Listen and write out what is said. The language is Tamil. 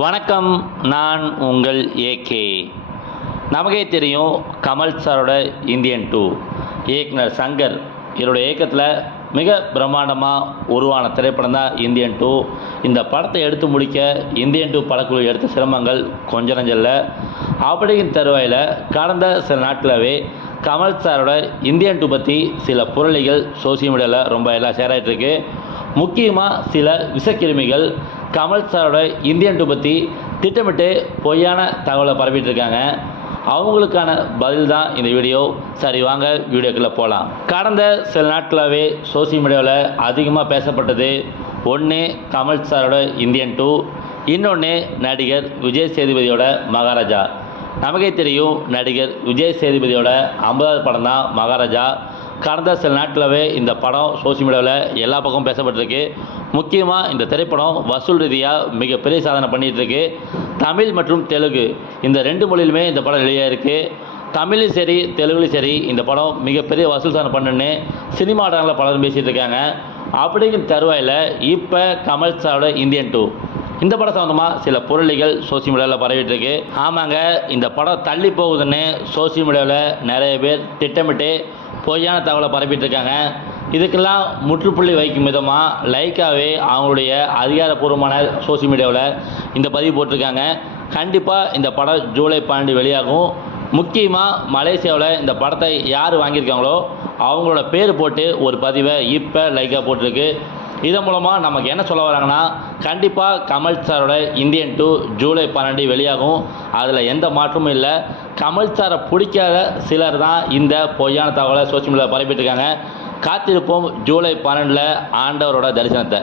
வணக்கம் நான் உங்கள் ஏகே நமக்கே தெரியும் கமல் சாரோட இந்தியன் டூ. இயக்குனர் சங்கர் இவருடைய இயக்கத்தில் மிக பிரம்மாண்டமாக உருவான திரைப்படம் தான் இந்தியன் டூ. இந்த படத்தை எடுத்து முடிக்க இந்தியன் டூ படக்குழு எடுத்த சிரமங்கள் கொஞ்ச நஞ்சல்ல. அப்படிங்கிற தருவாயில் கடந்த சில நாட்களாகவே கமல் சாரோட இந்தியன் டூ பற்றி சில புரளிகள் சோசியல் மீடியாவில் ரொம்ப எல்லாம் ஷேர் ஆகிட்டுருக்கு முக்கியமாக சில விஷக்கிருமிகள் கமல் சாரோட இந்தியன் டூ பற்றி திட்டமிட்டு பொய்யான தகவலை பரப்பிட்டு இருக்காங்க அவங்களுக்கான பதில் தான் இந்த வீடியோ. சரி வாங்க வீடியோக்குள்ளே போகலாம் கடந்த சில நாட்களாகவே சோசியல் மீடியாவில் அதிகமாக பேசப்பட்டது ஒன்று கமல் சாரோட இந்தியன் டூ இன்னொன்று நடிகர் விஜய் சேதுபதியோட மகாராஜா. நமக்கே தெரியும் நடிகர் விஜய் சேதுபதியோட ஐம்பதாவது படம் தான் மகாராஜா. கடந்த சில நாட்களாகவே இந்த படம் சோசியல் மீடியாவில் எல்லா பக்கமும் பேசப்பட்டிருக்கு. முக்கியமாக இந்த திரைப்படம் வசூல் ரீதியாக மிகப்பெரிய சாதனை பண்ணிட்டு இருக்கு தமிழ் மற்றும் தெலுங்கு. இந்த ரெண்டு மொழியிலுமே இந்த படம் வெளியாக இருக்குது தமிழும் சரி தெலுங்குலையும் சரி இந்த படம் மிகப்பெரிய வசூல் சாதனை பண்ணுன்னு சினிமா ஆடங்களில் பலரும் பேசிகிட்டு இருக்காங்க அப்படிங்கிற தருவாயில் இப்போ கமல் சாரோட இந்தியன் டூ. இந்த படம் சம்மந்தமாக சில பொருளிகள் சோசியல் மீடியாவில் பரவிட்டு இருக்கு ஆமாங்க இந்த படம் தள்ளி போகுதுன்னு சோசியல் மீடியாவில் நிறைய பேர் திட்டமிட்டு பொய்யான தகவலை பரப்பிட்டு இருக்காங்க இதுக்கெல்லாம் முற்றுப்புள்ளி வைக்கும் விதமாக லைக்காவே அவங்களுடைய அதிகாரப்பூர்வமான சோசியல் மீடியாவில் இந்த பதிவு போட்டிருக்காங்க. கண்டிப்பாக இந்த படம் ஜூலை பன்னெண்டு வெளியாகும். முக்கியமாக மலேசியாவில் இந்த படத்தை யார் வாங்கியிருக்காங்களோ அவங்களோட பேர் போட்டு ஒரு பதிவை இப்போ லைக்காக போட்டிருக்கு. இதன் மூலமாக நமக்கு என்ன சொல்ல வராங்கன்னா கண்டிப்பாக கமல் சாரோட இந்தியன் டூ ஜூலை பன்னெண்டு வெளியாகும். அதில் எந்த மாற்றமும் இல்லை. கமல் சாரை பிடிக்காத சிலர் தான் இந்த பொய்யான தகவலை சோசியல் மீடியாவில் பரப்பிட்டு இருக்காங்க. காத்திருப்போம் ஜூலை பன்னெண்டில் ஆண்டவரோட தரிசனத்தை.